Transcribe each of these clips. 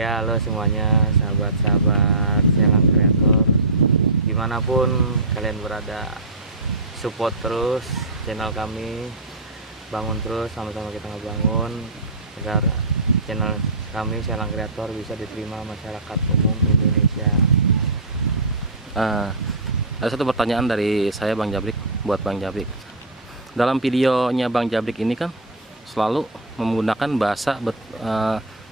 Ya, halo semuanya, sahabat-sahabat Selang Kreator. Dimanapun kalian berada, support terus channel kami, bangun terus, sama-sama kita ngebangun agar channel kami Selang Kreator bisa diterima masyarakat umum Indonesia. Ada satu pertanyaan dari saya, Bang Jabrik, buat Bang Jabrik. Dalam videonya Bang Jabrik ini kan selalu menggunakan bahasa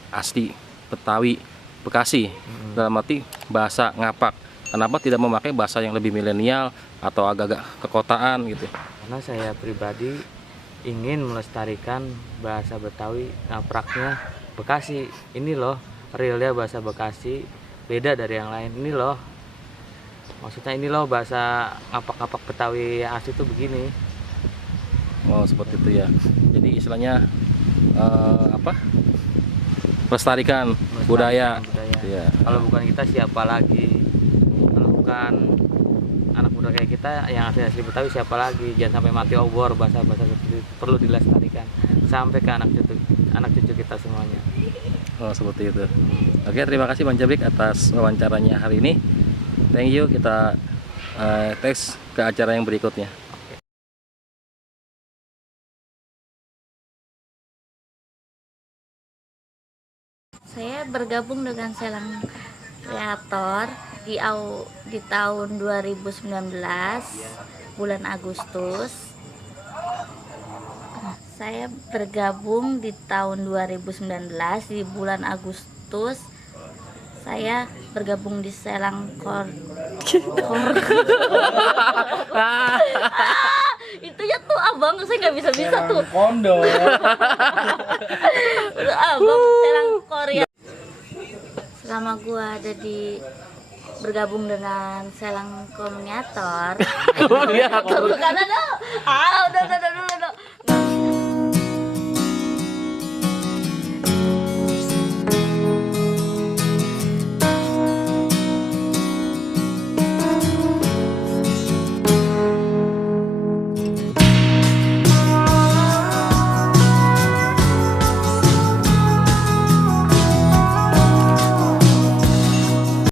asli Betawi, Bekasi, dalam arti bahasa ngapak. Kenapa tidak memakai bahasa yang lebih milenial atau agak-agak kekotaan gitu? Karena saya pribadi ingin melestarikan bahasa Betawi, ngapraknya Bekasi. Ini loh realnya bahasa Bekasi, beda dari yang lain. Ini loh, maksudnya ini loh bahasa ngapak-ngapak Betawi asli itu begini. Oh, seperti itu ya. Jadi istilahnya melestarikan budaya. Ya. Kalau bukan kita siapa lagi? Kalau bukan anak muda kayak kita yang asli Betawi siapa lagi? Jangan sampai mati obor, bahasa-bahasa seperti itu perlu dilestarikan sampai ke anak cucu kita semuanya. Oh, seperti itu. Oke, terima kasih Bang Jabrik atas wawancaranya hari ini. Thank you. Kita teks ke acara yang berikutnya. Saya bergabung dengan Selang Kreator di tahun 2019 bulan Agustus. Saya bergabung di tahun 2019 di bulan Agustus. Saya bergabung di Selang itu ya tuh abang, saya nggak bisa tuh. Kondo. Abang Selang Korea. Selama gua ada bergabung dengan Selang Komuniator. Oh, iya. Bukan ada. Udah.